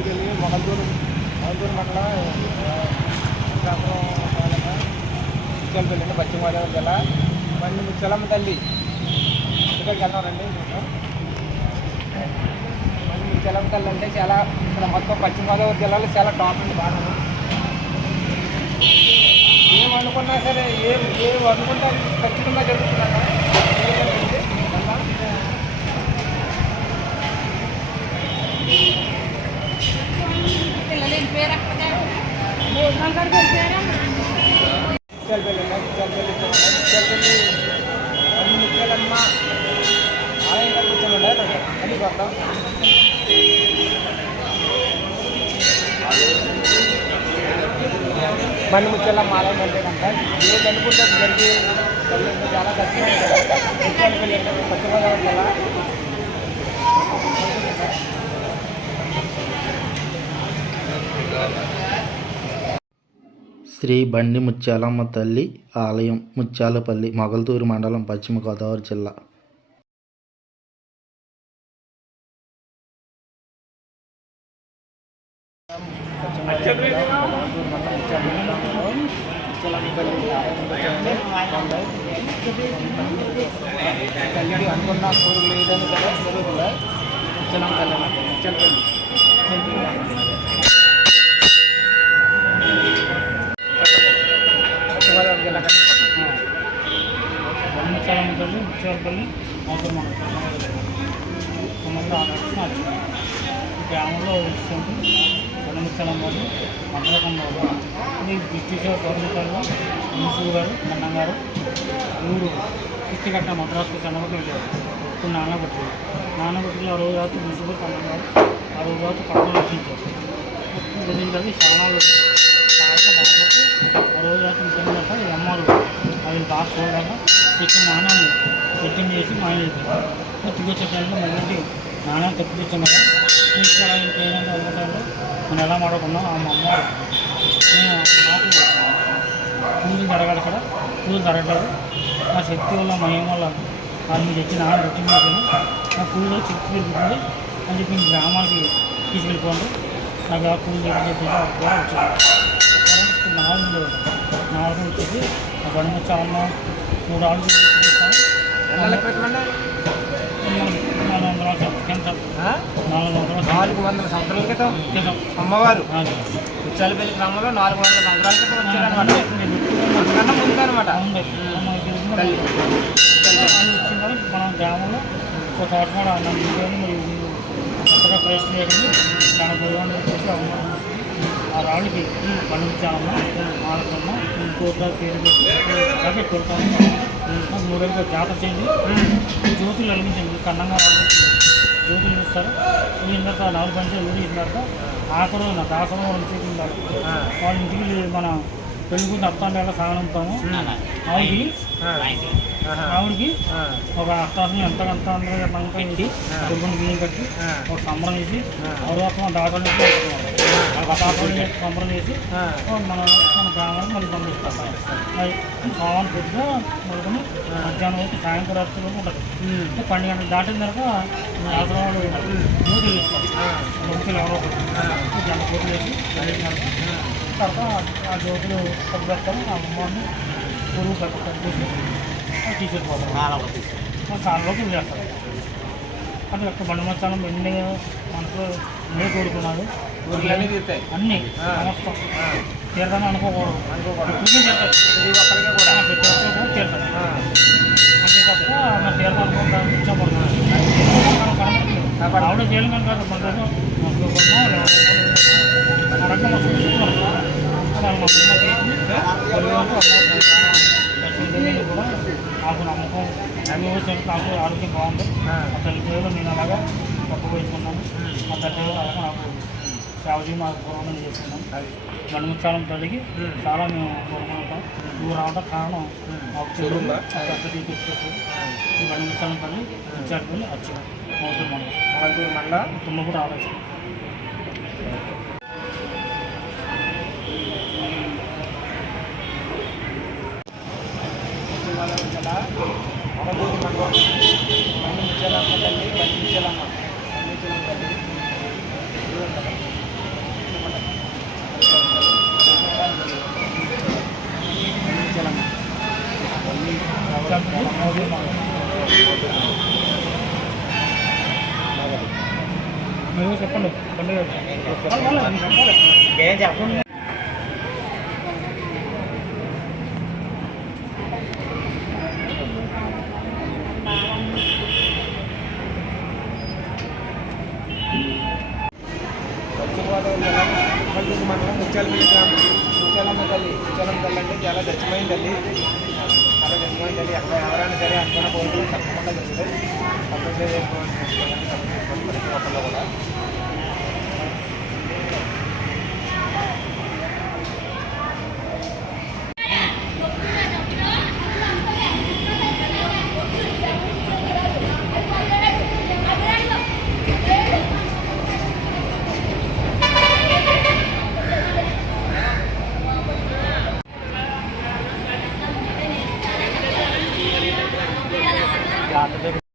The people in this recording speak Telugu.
పైకెళ్ళి మొగల్దూరు మండలం ముత్యాలపల్లి పశ్చిమ గోదావరి జిల్లా మళ్ళీ ముత్యాలమ్మ తల్లి ఇక్కడికి వెళ్తారండి. మళ్ళీ ముత్యాలమ్మ తల్లి అంటే చాలా ఇక్కడ మొత్తం పశ్చిమ గోదావరి జిల్లాలో చాలా టాప్ అండి. బాగా ఏం అనుకున్నా సరే ఏం అనుకుంటే ఖచ్చితంగా జరుగుతున్నాను. ముత్యాలమ్మ ఆలయం కూర్చోండి అది కొత్త బండి ముత్యాలమ్మ ఆలయం అంటే కనుక ఏది అనుకుంటే జరిగి చాలా ఖచ్చితంగా పశ్చిమ గోదావరి జిల్లా శ్రీ బండి ముత్యాలమ్మ తల్లి ఆలయం ముత్యాలపల్లి మొగల్తూరు మండలం పశ్చిమ గోదావరి జిల్లా. తల్లి అనుకున్న కోరికలు ఏదైనా కదా జరుగుతుందా ముత్యాలమ్మ తల్లి ముత్యాలపల్లి ముత్యాలపల్లి అవసరం ఈ గ్రామంలో ముత్యాలమ్మ గారు మద్రకమ్మ గారు ఇది బ్రిటిష్ గవర్నమెంట్లో మున్సిపల్ గారు అన్నం గారు ఊరు పుస్తకట్ట మద్రాసు చెన్నబట్టి వెళ్ళారు. ఇప్పుడు నాన్నబట్టిలో 60 రాత్రి మున్సిపల్ అన్నం గారు 60 రాత్రి పట్టణం రక్షించారు. గురించి చాలా బాగుంటుంది. 60 రాత్రి ముఖ్యంగా ఈ అమ్మాలు అవి బాగా చూడగా తెచ్చిన నాణాన్ని పెట్టింగ్ చేసి మాయం అయిపోయింది. తిరిగొచ్చే టైంలో మళ్ళీ నాణ్యాన్ని తప్పించాం కదా ఇంకేమైనా అవ్వటంలో మనం ఎలా మాడుకున్నాం ఆ మా అమ్మారు నాకు పూజలు జరగాలి కదా పూజలు జరగలేదు. నా శక్తి వల్ల మయం వల్ల వాళ్ళు తెచ్చి నాన్న పెట్టింగ్ చేశాను. ఆ పూజలో శక్తి పెరుగుతుంది అని చెప్పి గ్రామానికి తీసుకెళ్ళిపోండి. నాకు ఆ పూజలు చెప్పేసి కూడా వచ్చింది. నాలుగు వచ్చేసి ఆ బండి వచ్చి అమ్మ 3 ఆళ్ళు చూపిస్తాను. 400 సంవత్సరాల క్రితం అమ్మవారు ముత్యాలపల్లి గ్రామంలో 400 సంవత్సరాల క్రితం వచ్చారనమాట. అంతకన్నా ముందు అనమాట. మన గ్రామంలో ఒక చోట కూడా మరి కొత్తగా ప్రయత్నం చేయండి. చాలా భగవాన్ వచ్చేసి ఆ రాళ్ళకి పండించాలమ్మా ఆడకమ్మా కోట పేరు పెట్టి కొడతాము. 3 ఏళ్ళుగా జాతర చేయండి. జ్యోతులు వెలిగించండి. కన్నంగా జ్యోతులు చూస్తారు. ఇందాక 4 పంచాలు ఊరి ఇందాక ఆఖరు నా దాసరం వాళ్ళు చూపించారు. వాళ్ళ ఇంటికి మన పెళ్ళికి అత్తాండేలా సాగనంతాము. ఆవిడికి ఒక అత్తాసం ఎంతకంత ఇంటి దుర్గం బియ్యం కట్టి ఒక సంబరం వేసి అవరోతం దాసాలు సంబరం వేసి మన గ్రామానికి మళ్ళీ పంపిస్తాం. సోమవారం పొద్దుగా మొదలుకొని మధ్యాహ్నం వరకు సాయంత్రం రాత్రి వరకు ఉంటుంది. 12 గంటలు దాటిన తర్వాత అవసరం వాళ్ళు జ్యోతులు వేస్తారు. మంచులు ఎవరో జన జ్యోతులు వేసి తర్వాత ఆ జ్యోతులు పెడతారు. ఆ అమ్మని పురుగు కట్టేసి తీసుకెళ్ళిపోతారు. కాలంలోకి చేస్తారు. అది ఒక్క బండి మచ్చాలం వెండి మనసులో ఉండే కోరుకున్నాడు. ఊరికన్నీ తీరుతాయి అన్నీ సమస్తం తీర్థాన్ని అనుకోకూడదు. తీర్థాడు అంతే తప్ప మన తీర్థం అనుకుంటా ఇచ్చబడుతుంది. ఆవిడ చేయడం కనుక మన దగ్గర మసులుకున్నాం ఆ రకంగా మసులు చూసుకున్నాం. లక్ష్మీదేవిని కూడా నాకు నమ్మకం అనుభవించడానికి నాకు ఆరోగ్యం బాగుంది. ఆ తల్లి దేవుడు నేను అలాగా గొప్ప వేసుకున్నాను. మా తల్లి అలాగా నాకు సేవజీ మాకు పూర్వం చేసుకున్నాం. బండిముత్యాలమ్మ తల్లికి చాలా మేము పూర్వమంటాం. నువ్వు రావడం కారణం మాకు తెలుగు పెద్ద తీసుకొచ్చేసి ఈ బండిముత్యాలమ్మ తల్లి ముత్యాలపల్లి వచ్చింది. మౌతూరు మండలం తుమ్మకూరు ఆలోచన. ముత్యాలమ్మ తల్లి బండి ముత్యాలమ్మ తల్లి అది మీరు చెప్పండి పండుగ ఏం చెప్పండి. పశ్చిమ గోదావరి జిల్లా ఉప్పల్పల్లి మండలం ముత్యాలపల్లి గ్రామం. ముత్యాలమ్మ తల్లి అంటే చాలా దచ్చమైన తల్లి. చాలా దచ్చమైన తల్లి. ఎక్కడ ఎవరైనా సరే అనుకున్న కోరికలు తప్పకుండా జరుగుతాయి. తప్పనిసరి ప్రతి ఒక్కళ్ళు కూడా జాతర